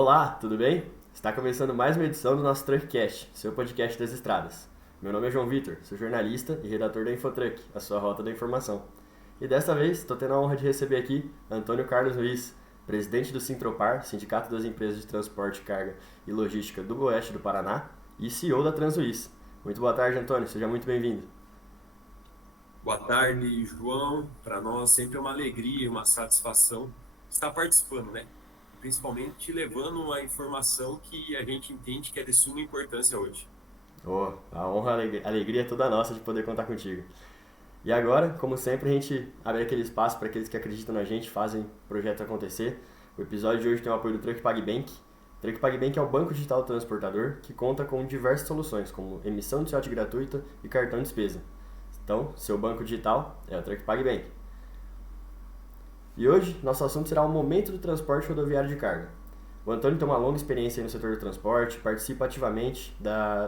Olá, tudo bem? Está começando mais uma edição do nosso Truckcast, seu podcast das estradas. Meu nome é João Vitor, sou jornalista e redator da Infotruck, a sua rota da informação. E desta vez estou tendo a honra de receber aqui Antônio Carlos Luiz, presidente do Sintropar, Sindicato das Empresas de Transporte, Carga e Logística do Oeste do Paraná, e CEO da Transuís. Muito boa tarde, Antônio, seja muito bem-vindo. Boa tarde, João. Para nós sempre é uma alegria e uma satisfação estar participando, né? Principalmente levando a informação que a gente entende que é de suma importância hoje. Oh, a honra, a alegria é toda nossa de poder contar contigo. E agora, como sempre, a gente abre aquele espaço para aqueles que acreditam na gente, fazem o projeto acontecer. O episódio de hoje tem o apoio do Truck PagBank. O Truck PagBank é o banco digital transportador que conta com diversas soluções, como emissão de CIOT gratuita e cartão de despesa. Então, seu banco digital é o Truck PagBank. E hoje, nosso assunto será o momento do transporte rodoviário de carga. O Antônio tem uma longa experiência no setor do transporte, participa ativamente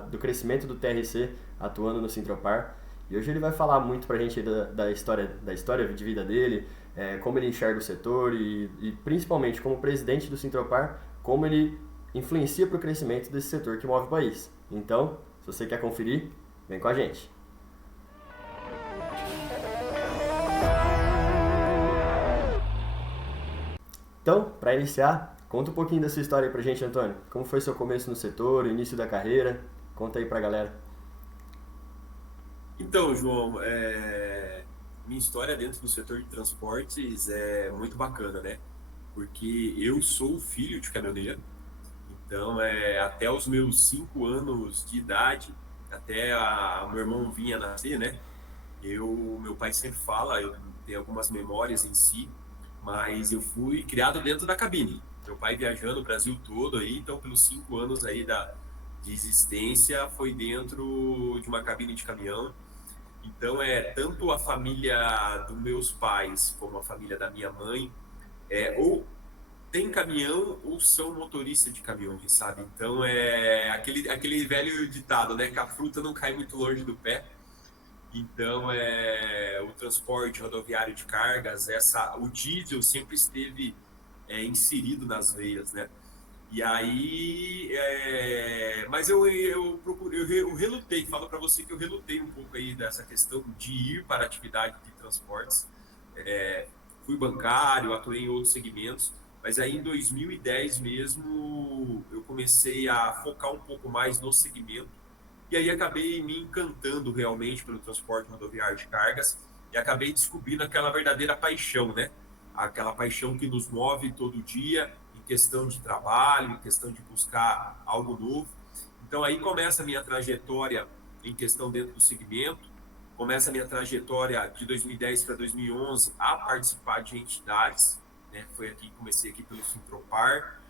do crescimento do TRC, atuando no Sintropar. E hoje ele vai falar muito pra gente da história de vida dele, como ele enxerga o setor e principalmente como presidente do Sintropar, como ele influencia para o crescimento desse setor que move o país. Então, se você quer conferir, vem com a gente. Então, para iniciar, conta um pouquinho da sua história aí pra gente, Antônio. Como foi seu começo no setor, o início da carreira? Conta aí pra galera. Então, João, minha história dentro do setor de transportes é muito bacana, né? Porque eu sou filho de caminhoneiro, então até os meus 5 anos de idade, até meu irmão vinha nascer, né? Meu pai sempre fala, eu tenho algumas memórias em si, mas eu fui criado dentro da cabine. Meu pai viajando o Brasil todo aí, então pelos 5 anos aí de existência foi dentro de uma cabine de caminhão. Então tanto a família dos meus pais como a família da minha mãe ou tem caminhão ou são motorista de caminhões, sabe? Então é aquele velho ditado, né? Que a fruta não cai muito longe do pé. Então, o transporte rodoviário de cargas, o diesel sempre esteve inserido nas veias, né? E aí, mas eu relutei, falo para você que eu relutei um pouco aí dessa questão de ir para a atividade de transportes. Fui bancário, atuei em outros segmentos, mas aí em 2010 mesmo eu comecei a focar um pouco mais no segmento e aí acabei me encantando realmente pelo transporte rodoviário de cargas e acabei descobrindo aquela verdadeira paixão, né? Aquela paixão que nos move todo dia em questão de trabalho, em questão de buscar algo novo. Então aí começa a minha trajetória em questão dentro do segmento, começa a minha trajetória de 2010 para 2011 a participar de entidades, né? Foi aqui comecei aqui pelo Sintropar,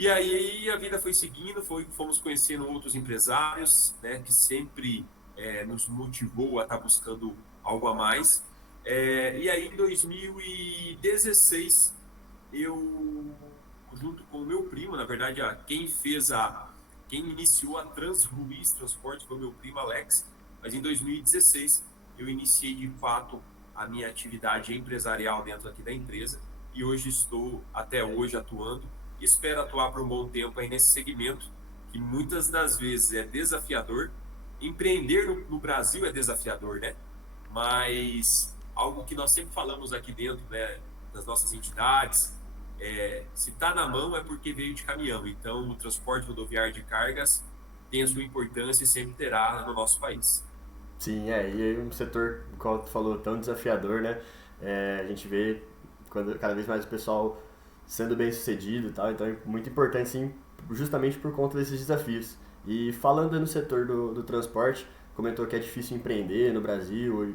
e aí a vida foi seguindo, fomos conhecendo outros empresários, né, que sempre nos motivou a estar buscando algo a mais. E aí em 2016 eu, junto com o meu primo, na verdade, quem iniciou a Transruiz Transporte foi o meu primo Alex, mas em 2016 eu iniciei de fato a minha atividade empresarial dentro aqui da empresa e hoje estou até hoje atuando e espero atuar por um bom tempo aí nesse segmento que muitas das vezes é desafiador. Empreender no Brasil é desafiador, né? Mas algo que nós sempre falamos aqui dentro, né, das nossas entidades, se está na mão é porque veio de caminhão. Então, o transporte rodoviário de cargas tem a sua importância e sempre terá no nosso país. Sim, e é um setor, como tu falou, tão desafiador, né? A gente vê cada vez mais o pessoal sendo bem sucedido e tal, então é muito importante, sim, justamente por conta desses desafios. E falando no setor do transporte, comentou que é difícil empreender no Brasil,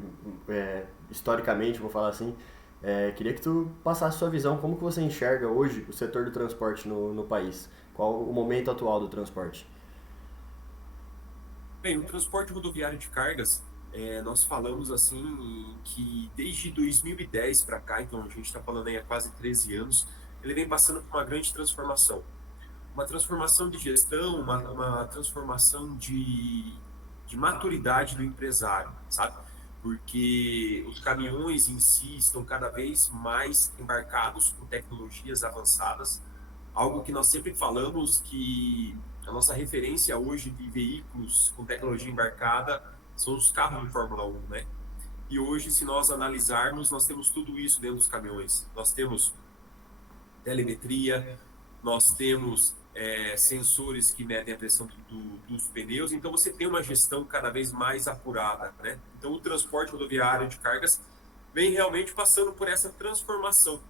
historicamente, vou falar assim. Queria que tu passasse sua visão, como que você enxerga hoje o setor do transporte no país? Qual o momento atual do transporte? Bem, o transporte rodoviário de cargas, nós falamos assim que desde 2010 para cá, então a gente está falando aí há quase 13 anos, ele vem passando por uma grande transformação. Uma transformação de gestão, uma transformação de maturidade do empresário, sabe? Porque os caminhões em si estão cada vez mais embarcados com tecnologias avançadas, algo que nós sempre falamos que a nossa referência hoje de veículos com tecnologia embarcada são os carros de Fórmula 1, né? E hoje, se nós analisarmos, nós temos tudo isso dentro dos caminhões. Nós temos telemetria, nós temos sensores que medem a pressão dos pneus, então você tem uma gestão cada vez mais apurada, né? Então o transporte rodoviário de cargas vem realmente passando por essa transformação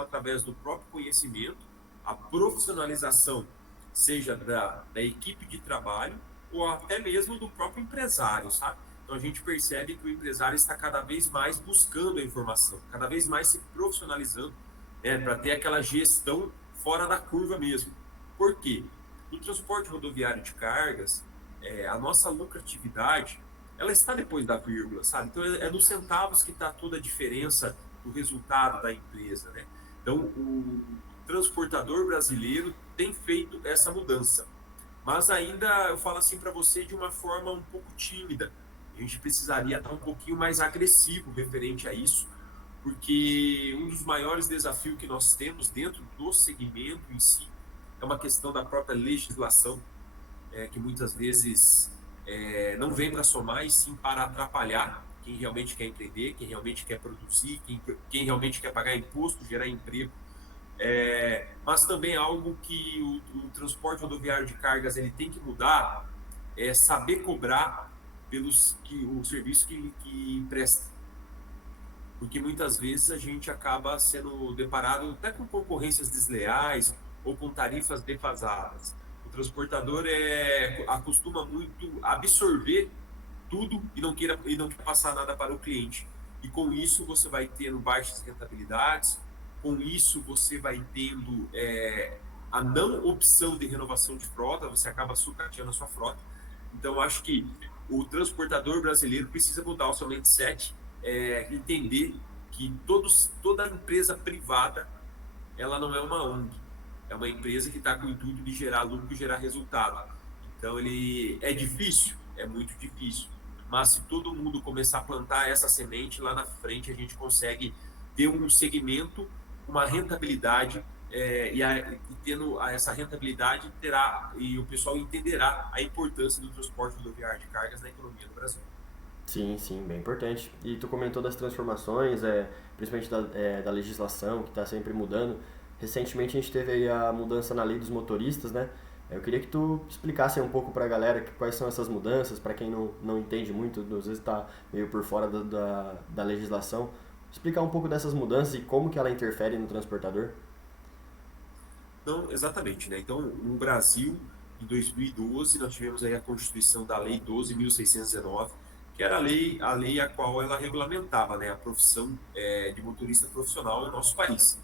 através do próprio conhecimento, a profissionalização, seja da equipe de trabalho ou até mesmo do próprio empresário, sabe? Então a gente percebe que o empresário está cada vez mais buscando a informação, cada vez mais se profissionalizando, né, para ter aquela gestão fora da curva mesmo. Por quê? No transporte rodoviário de cargas, a nossa lucratividade, ela está depois da vírgula, sabe? Então é nos centavos que está toda a diferença do resultado da empresa, né? Então o transportador brasileiro tem feito essa mudança, mas ainda eu falo assim para você de uma forma um pouco tímida. A gente precisaria estar um pouquinho mais agressivo referente a isso, porque um dos maiores desafios que nós temos dentro do segmento em si é uma questão da própria legislação, que muitas vezes não vem para somar e sim para atrapalhar quem realmente quer empreender, quem realmente quer produzir, quem realmente quer pagar imposto, gerar emprego. Mas também algo que o transporte rodoviário de cargas ele tem que mudar é saber cobrar o serviço que presta. Porque muitas vezes a gente acaba sendo deparado até com concorrências desleais ou com tarifas defasadas. O transportador acostuma muito absorver tudo e não quer passar nada para o cliente. E com isso você vai tendo baixas rentabilidades, com isso você vai tendo a não opção de renovação de frota, você acaba sucateando a sua frota. Então eu acho que o transportador brasileiro precisa mudar o seu mindset, entender que toda empresa privada ela não é uma ONG, é uma empresa que está com o intuito de gerar lucro e gerar resultado. Então ele é difícil, é muito difícil, mas se todo mundo começar a plantar essa semente, lá na frente a gente consegue ter um segmento, uma rentabilidade, e tendo essa rentabilidade e o pessoal entenderá a importância do transporte rodoviário de cargas na economia do Brasil. Sim, sim, bem importante. E tu comentou das transformações, principalmente da legislação, que está sempre mudando. Recentemente a gente teve aí a mudança na lei dos motoristas, né? Eu queria que tu explicasse um pouco para a galera quais são essas mudanças, para quem não entende muito, às vezes está meio por fora da legislação. Explicar um pouco dessas mudanças e como que ela interfere no transportador. Não, exatamente, né? Então, no Brasil, em 2012, nós tivemos aí a constituição da Lei 12.619, que era a lei a qual ela regulamentava, né, a profissão de motorista profissional no nosso país,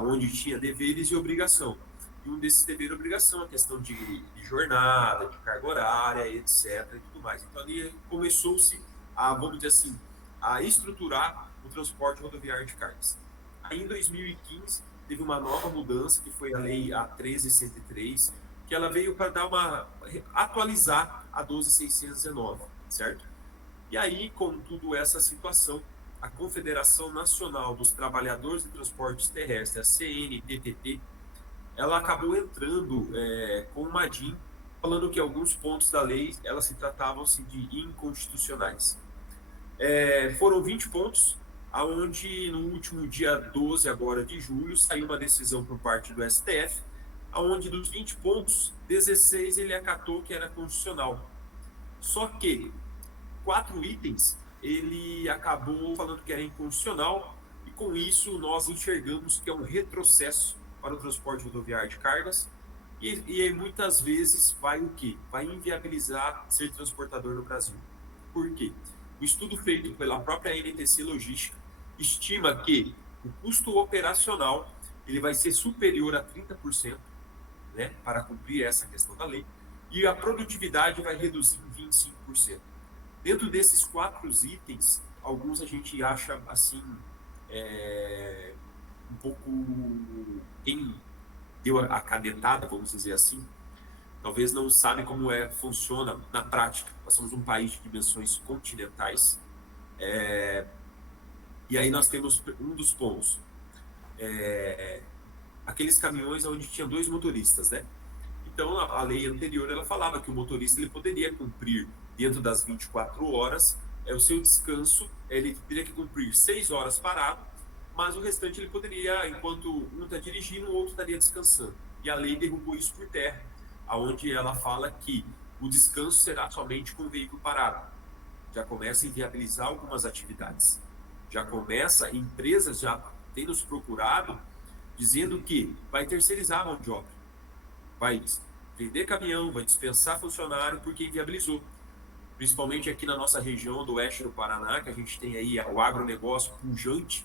onde tinha deveres e obrigação. E um desses deveres e obrigação é a questão de jornada, de carga horária, etc. e tudo mais. Então, ali começou-se vamos dizer assim, a estruturar o transporte rodoviário de cargas. Aí, em 2015, teve uma nova mudança, que foi a Lei A13.103, que ela veio para atualizar a 12.619, certo? E aí, com tudo essa situação, a Confederação Nacional dos Trabalhadores de Transportes Terrestres, a CNTTT, ela acabou entrando com uma DIN, falando que alguns pontos da lei elas se tratavam-se de inconstitucionais. Foram 20 pontos, aonde no último dia 12 agora de julho saiu uma decisão por parte do STF, aonde dos 20 pontos, 16 ele acatou que era constitucional. Só que 4 itens ele acabou falando que era inconstitucional, e com isso nós enxergamos que é um retrocesso para o transporte rodoviário de cargas, e muitas vezes vai o quê? Vai inviabilizar ser transportador no Brasil. Por quê? O estudo feito pela própria NTC Logística estima que o custo operacional ele vai ser superior a 30%, né, para cumprir essa questão da lei, e a produtividade vai reduzir em 25%. Dentro desses 4 itens, alguns a gente acha assim um pouco, quem deu a canetada, vamos dizer assim, talvez não sabe como funciona na prática. Nós somos um país de dimensões continentais, e aí nós temos um dos pontos. aqueles caminhões onde tinha dois motoristas, né? Então, a lei anterior, ela falava que o motorista ele poderia cumprir dentro das 24 horas o seu descanso, ele teria que cumprir 6 horas parado, mas o restante ele poderia, enquanto um está dirigindo, o outro estaria descansando. E a lei derrubou isso por terra, aonde ela fala que o descanso será somente com o veículo parado. Já começa a inviabilizar algumas atividades. Já começa, empresas já têm nos procurado dizendo que vai terceirizar a mão de obra. Vai vender caminhão, vai dispensar funcionário porque inviabilizou. Principalmente aqui na nossa região do oeste do Paraná, que a gente tem aí o agronegócio pujante.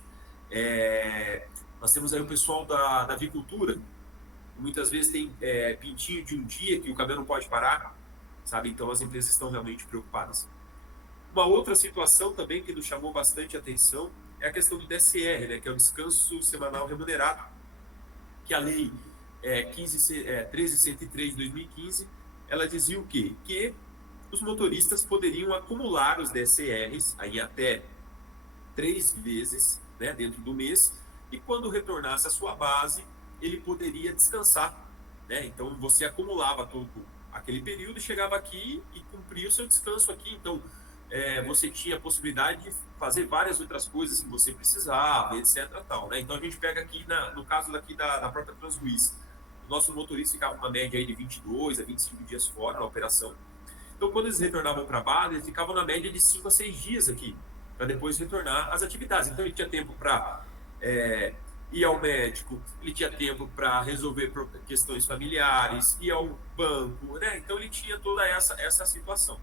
Nós temos aí o pessoal da avicultura, que muitas vezes tem pintinho de um dia que o caminhão não pode parar, sabe? Então as empresas estão realmente preocupadas. Uma outra situação também que nos chamou bastante atenção é a questão do DSR, né, que é o descanso semanal remunerado, que a lei 13.103 de 2015, ela dizia o quê? Que os motoristas poderiam acumular os DSRs aí até 3 vezes, né, dentro do mês, e quando retornasse à sua base, ele poderia descansar, né? Então você acumulava todo aquele período, chegava aqui e cumpria o seu descanso aqui. Então você tinha a possibilidade de fazer várias outras coisas que você precisava, etc. Tal, né? Então a gente pega aqui, no caso daqui da própria Transruiz, o nosso motorista ficava uma média aí de 22 a 25 dias fora na operação. Então quando eles retornavam para a base, eles ficavam na média de 5 a 6 dias aqui, para depois retornar às atividades. Então ele tinha tempo para ir ao médico, ele tinha tempo para resolver questões familiares, ir ao banco, né? Então ele tinha toda essa situação.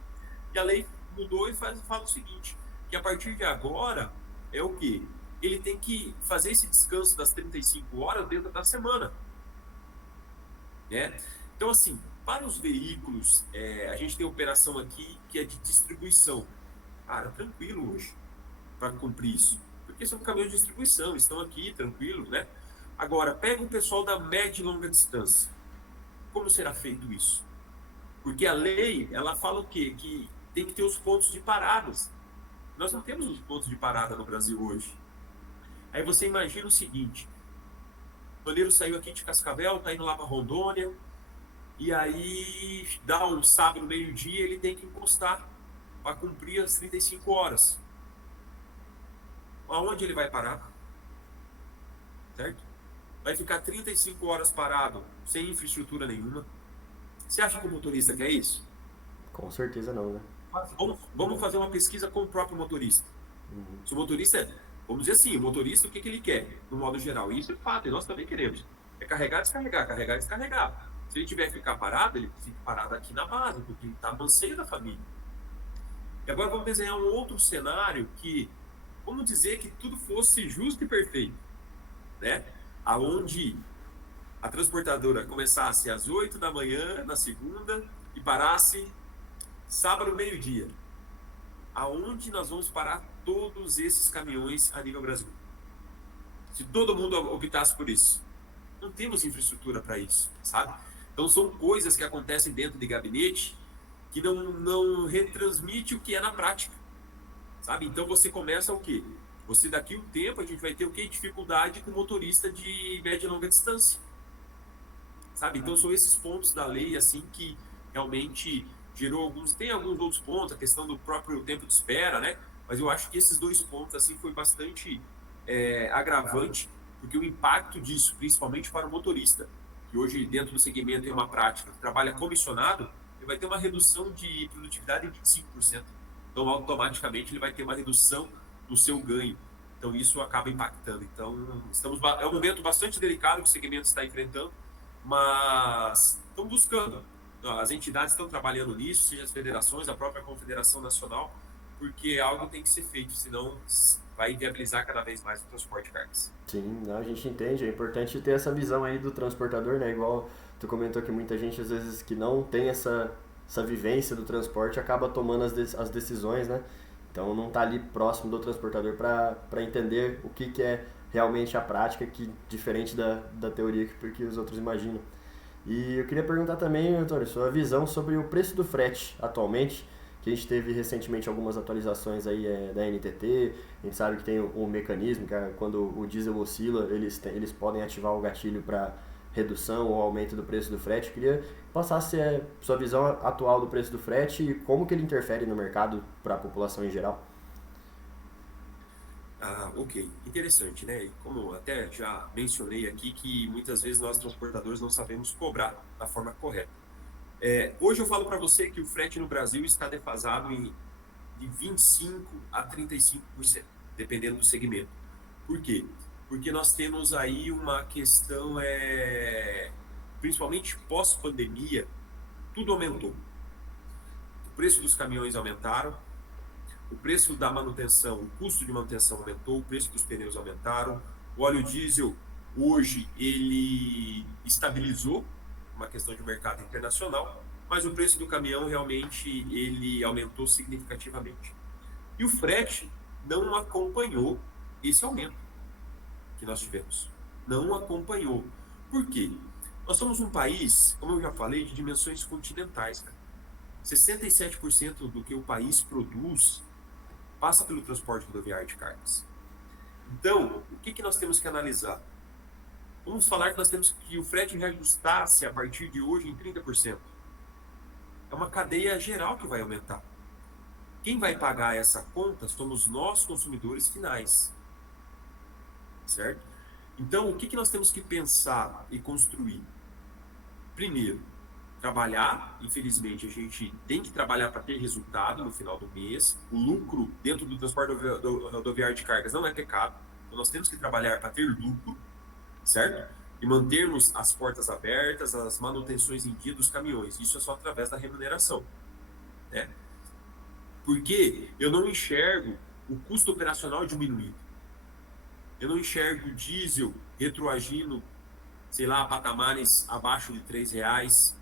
E a lei mudou e fala o seguinte, que a partir de agora é o quê? Ele tem que fazer esse descanso das 35 horas dentro da semana, né? Então, assim, para os veículos, a gente tem operação aqui que é de distribuição. Cara, tranquilo hoje para cumprir isso, porque são caminhões de distribuição, estão aqui tranquilo, né? Agora, pega o pessoal da média e longa distância. Como será feito isso? Porque a lei, ela fala o quê? Que tem que ter os pontos de paradas. Nós não temos os pontos de parada no Brasil hoje. Aí você imagina o seguinte, o bandeiro saiu aqui de Cascavel, está indo lá para Rondônia, e aí dá um sábado, meio-dia, ele tem que encostar para cumprir as 35 horas. Aonde ele vai parar? Certo? Vai ficar 35 horas parado, sem infraestrutura nenhuma. Você acha que o motorista quer isso? Com certeza não, né? Vamos fazer uma pesquisa com o próprio motorista. Se o motorista, vamos dizer assim, o motorista, o que ele quer, no modo geral? Isso é fato, e nós também queremos. É carregar, descarregar, carregar, descarregar. Se ele tiver que ficar parado, ele fica parado aqui na base, porque ele está no seio da família. E agora vamos desenhar um outro cenário que, vamos dizer que tudo fosse justo e perfeito, né? Aonde a transportadora começasse às 8 da manhã, na segunda, e parasse sábado, meio-dia. Aonde nós vamos parar todos esses caminhões a nível Brasil? Se todo mundo optasse por isso. Não temos infraestrutura para isso, sabe? Então são coisas que acontecem dentro de gabinete que não retransmite o que é na prática, sabe? Então você começa o quê? Você daqui um tempo a gente vai ter o quê? Dificuldade com motorista de média e longa distância, sabe? Então são esses pontos da lei assim que realmente gerou tem alguns outros pontos, a questão do próprio tempo de espera, né? Mas eu acho que esses dois pontos assim foi bastante agravante, porque o impacto disso, principalmente para o motorista, que hoje dentro do segmento tem uma prática, que trabalha comissionado, ele vai ter uma redução de produtividade de 25%. Então automaticamente ele vai ter uma redução do seu ganho. Então isso acaba impactando. Então é um momento bastante delicado que o segmento está enfrentando, mas estamos buscando. As entidades estão trabalhando nisso, seja as federações, a própria Confederação Nacional, porque algo tem que ser feito, senão vai inviabilizar cada vez mais o transporte de cargas. Sim, a gente entende, é importante ter essa visão aí do transportador, né? Igual tu comentou que muita gente, às vezes, que não tem essa vivência do transporte, acaba tomando as decisões, né? Então não tá ali próximo do transportador para entender o que é realmente a prática, que diferente da teoria que os outros imaginam. E eu queria perguntar também, Antônio, sua visão sobre o preço do frete atualmente, que a gente teve recentemente algumas atualizações aí da NTT, a gente sabe que tem um mecanismo que quando o diesel oscila, eles podem ativar o gatilho para redução ou aumento do preço do frete. Eu queria passar sua visão atual do preço do frete e como que ele interfere no mercado para a população em geral. Ah, ok. Interessante, né? E como até já mencionei aqui, que muitas vezes nós transportadores não sabemos cobrar da forma correta. Hoje eu falo para você que o frete no Brasil está defasado de 25% a 35%, dependendo do segmento. Por quê? Porque nós temos aí uma questão, principalmente pós-pandemia, tudo aumentou. O preço dos caminhões aumentaram, o preço da manutenção, o custo de manutenção aumentou, o preço dos pneus aumentaram, o óleo diesel hoje ele estabilizou, uma questão de mercado internacional, mas o preço do caminhão realmente ele aumentou significativamente. E o frete não acompanhou esse aumento que nós tivemos. Não acompanhou. Por quê? Nós somos um país, como eu já falei, de dimensões continentais, cara. 67% do que o país produz passa pelo transporte rodoviário de cargas. Então, o que nós temos que analisar? Vamos falar que nós temos que o frete reajustasse a partir de hoje em 30%. É uma cadeia geral que vai aumentar. Quem vai pagar essa conta somos nós, consumidores finais. Certo? Então, o que nós temos que pensar e construir? Primeiro, trabalhar. Infelizmente, a gente tem que trabalhar para ter resultado no final do mês. O lucro dentro do transporte rodoviário de cargas não é pecado. Então, nós temos que trabalhar para ter lucro, certo? E mantermos as portas abertas, as manutenções em dia dos caminhões. Isso é só através da remuneração, né? Porque eu não enxergo o custo operacional diminuindo. Eu não enxergo o diesel retroagindo, sei lá, patamares abaixo de R$3.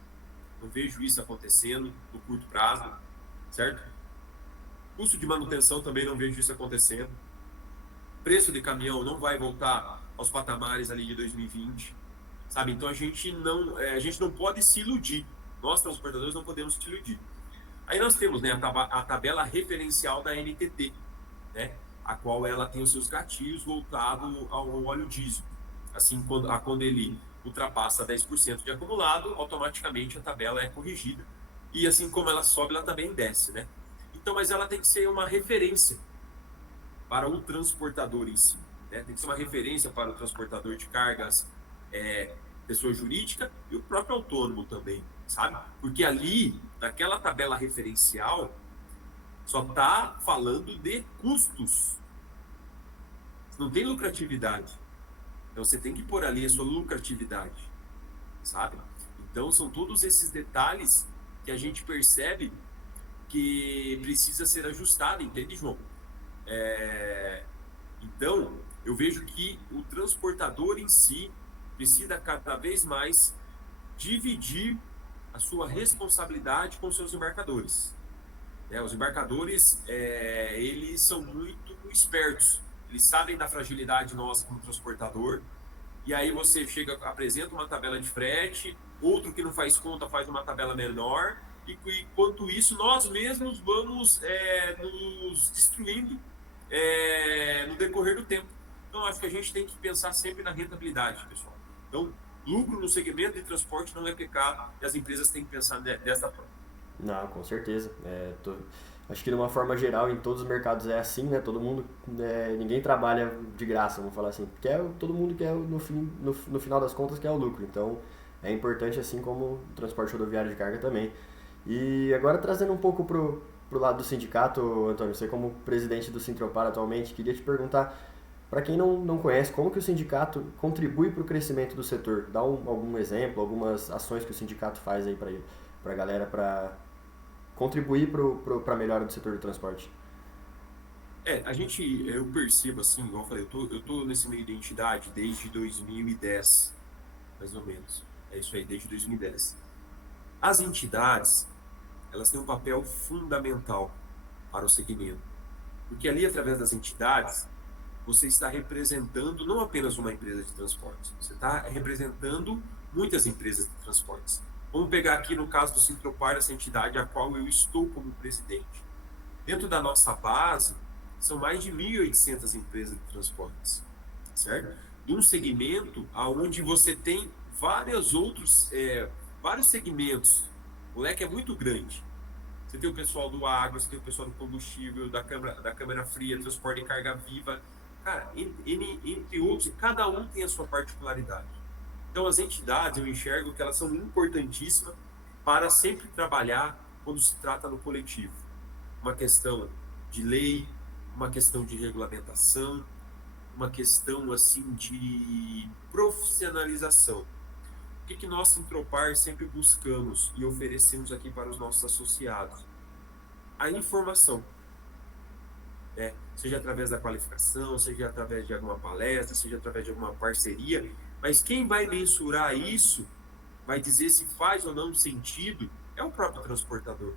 Não vejo isso acontecendo no curto prazo, certo? Custo de manutenção também não vejo isso acontecendo. Preço de caminhão não vai voltar aos patamares ali de 2020, sabe? Então a gente não pode se iludir. Nós, transportadores, não podemos se iludir. Aí nós temos, né, a tabela referencial da NTT, né, a qual ela tem os seus gatilhos voltados ao óleo diesel. Assim, quando ele ultrapassa 10% de acumulado, automaticamente a tabela é corrigida. E assim como ela sobe, ela também desce, né? Então, mas ela tem que ser uma referência para o transportador em si, né? Tem que ser uma referência para o transportador de cargas, pessoa jurídica e o próprio autônomo também, sabe? Porque ali, naquela tabela referencial, só está falando de custos. Não tem lucratividade. Então você tem que pôr ali a sua lucratividade, sabe? Então são todos esses detalhes que a gente percebe que precisa ser ajustado, entende, João? Então eu vejo que o transportador em si precisa cada vez mais dividir a sua responsabilidade com seus embarcadores. Os embarcadores, eles são muito espertos. Eles sabem da fragilidade nossa como transportador. E aí você chega, apresenta uma tabela de frete, outro que não faz conta faz uma tabela menor. E enquanto isso, nós mesmos vamos nos destruindo no decorrer do tempo. Então, acho que a gente tem que pensar sempre na rentabilidade, pessoal. Então, lucro no segmento de transporte não é pecado e as empresas têm que pensar dessa forma. Não, com certeza. Acho que de uma forma geral em todos os mercados é assim, né? Todo mundo, ninguém trabalha de graça, vamos falar assim. Todo mundo quer no final das contas quer o lucro. Então é importante, assim como o transporte rodoviário de carga também. E agora trazendo um pouco pro lado do sindicato, Antônio, você como presidente do Sintropar atualmente, queria te perguntar, para quem não conhece, como que o sindicato contribui para o crescimento do setor? Dá algum exemplo, algumas ações que o sindicato faz aí para a galera, para contribuir para a melhora do setor do transporte. Eu percebo assim, igual eu falei, eu tô nesse meio de entidade desde 2010, mais ou menos. É isso aí, desde 2010. As entidades, elas têm um papel fundamental para o segmento. Porque ali, através das entidades, você está representando não apenas uma empresa de transportes, você está representando muitas empresas de transportes. Vamos pegar aqui no caso do Sintropar, essa entidade a qual eu estou como presidente. Dentro da nossa base, são mais de 1.800 empresas de transportes, certo? De um segmento onde você tem vários segmentos. O leque é muito grande. Você tem o pessoal do agro, você tem o pessoal do combustível, da câmara fria, transporte de carga viva. Cara, entre outros, cada um tem a sua particularidade. Então, as entidades, eu enxergo que elas são importantíssimas para sempre trabalhar quando se trata no coletivo. Uma questão de lei, uma questão de regulamentação, uma questão assim de profissionalização. O que nós, Sintropar, sempre buscamos e oferecemos aqui para os nossos associados? A informação. Seja através da qualificação, seja através de alguma palestra, seja através de alguma parceria, mas quem vai mensurar isso, vai dizer se faz ou não sentido, é o próprio transportador.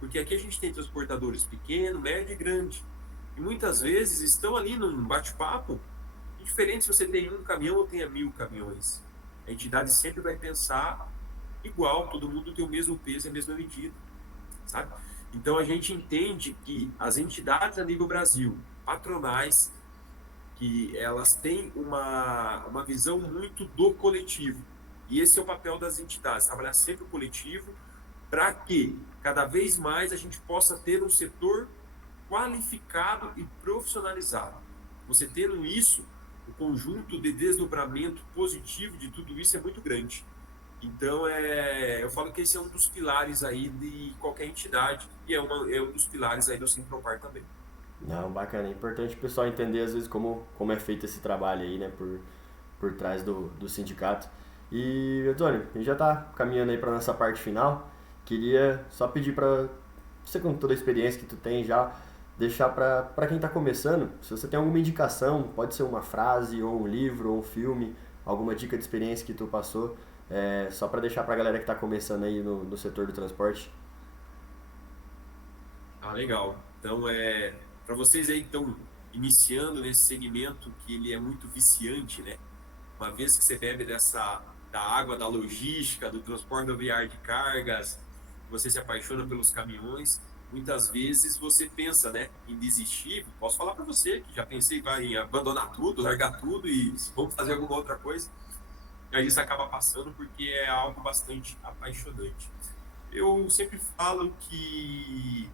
Porque aqui a gente tem transportadores pequeno, médio e grande. E muitas vezes estão ali num bate-papo, diferente se você tem um caminhão ou tenha 1.000 caminhões. A entidade sempre vai pensar igual, todo mundo tem o mesmo peso e a mesma medida, sabe? Então a gente entende que as entidades a nível Brasil, patronais, que elas têm uma visão muito do coletivo. E esse é o papel das entidades, trabalhar sempre o coletivo para que cada vez mais a gente possa ter um setor qualificado e profissionalizado. Você tendo isso, o conjunto de desdobramento positivo de tudo isso é muito grande. Então, eu falo que esse é um dos pilares aí de qualquer entidade e é um dos pilares aí do Sintropar também. Não, bacana. É importante o pessoal entender, às vezes, como é feito esse trabalho aí, né, por trás do sindicato. E, Antônio, a gente já está caminhando aí para nossa parte final. Queria só pedir para você, com toda a experiência que tu tem já, deixar para quem está começando, se você tem alguma indicação, pode ser uma frase, ou um livro, ou um filme, alguma dica de experiência que tu passou, só para deixar para a galera que está começando aí no setor do transporte. Ah, legal. Então, para vocês aí que estão iniciando nesse segmento que ele é muito viciante, né? Uma vez que você bebe da água da logística, do transporte rodoviário de cargas, você se apaixona pelos caminhões, muitas vezes você pensa, né, em desistir. Posso falar para você que já pensei em abandonar tudo, largar tudo e vamos fazer alguma outra coisa. E aí isso acaba passando porque é algo bastante apaixonante. Eu sempre falo que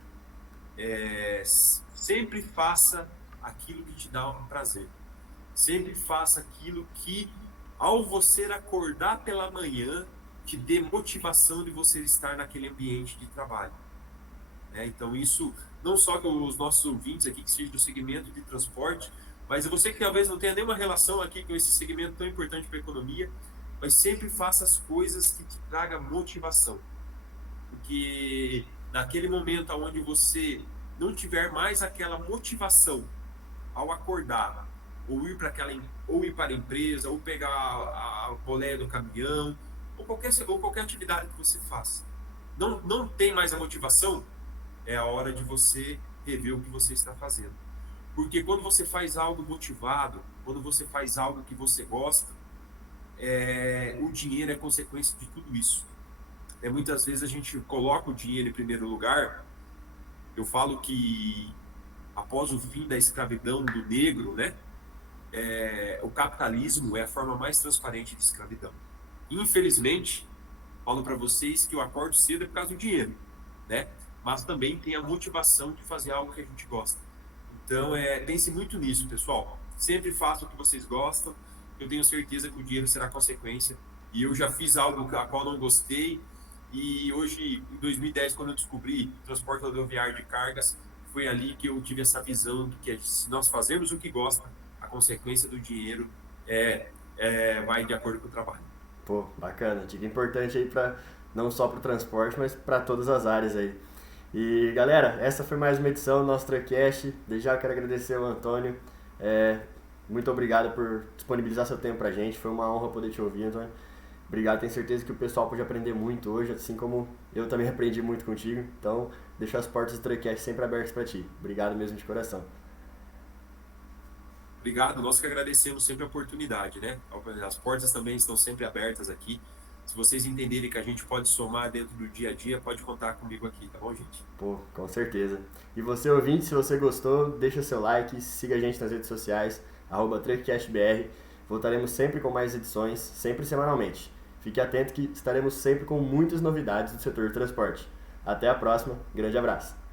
sempre faça aquilo que te dá um prazer. Sempre faça aquilo que, ao você acordar pela manhã, te dê motivação de você estar naquele ambiente de trabalho. Então, isso não só com os nossos ouvintes aqui que sejam do segmento de transporte, mas você que talvez não tenha nenhuma relação aqui com esse segmento tão importante para a economia, mas sempre faça as coisas que te tragam motivação. Porque naquele momento onde você não tiver mais aquela motivação ao acordar, ou ir para a empresa, ou pegar a boleia do caminhão, ou qualquer atividade que você faça, não tem mais a motivação, é a hora de você rever o que você está fazendo. Porque quando você faz algo motivado, quando você faz algo que você gosta, o dinheiro é consequência de tudo isso. Muitas vezes a gente coloca o dinheiro em primeiro lugar. Eu falo que após o fim da escravidão do negro, né, o capitalismo é a forma mais transparente de escravidão. Infelizmente, falo para vocês que eu acordo cedo é por causa do dinheiro, né? Mas também tem a motivação de fazer algo que a gente gosta. Então, pense muito nisso, pessoal. Sempre faça o que vocês gostam. Eu tenho certeza que o dinheiro será consequência. E eu já fiz algo a qual não gostei. E hoje, em 2010, quando eu descobri transporte rodoviário de cargas, foi ali que eu tive essa visão de que se nós fazemos o que gosta, a consequência do dinheiro vai de acordo com o trabalho. Pô, bacana. Dica importante aí não só para o transporte, mas para todas as áreas aí. E galera, essa foi mais uma edição do nosso Truckcast. Desde já quero agradecer ao Antônio. Muito obrigado por disponibilizar seu tempo pra gente. Foi uma honra poder te ouvir, Antônio. Obrigado, tenho certeza que o pessoal pode aprender muito hoje, assim como eu também aprendi muito contigo. Então, deixa as portas do Truckcast sempre abertas para ti. Obrigado mesmo de coração. Obrigado, nós que agradecemos sempre a oportunidade, né? As portas também estão sempre abertas aqui. Se vocês entenderem que a gente pode somar dentro do dia a dia, pode contar comigo aqui, tá bom, gente? Pô, com certeza. E você ouvinte, se você gostou, deixa seu like, siga a gente nas redes sociais, @truckcastbr. Voltaremos sempre com mais edições, sempre semanalmente. Fique atento que estaremos sempre com muitas novidades do setor de transporte. Até a próxima, grande abraço.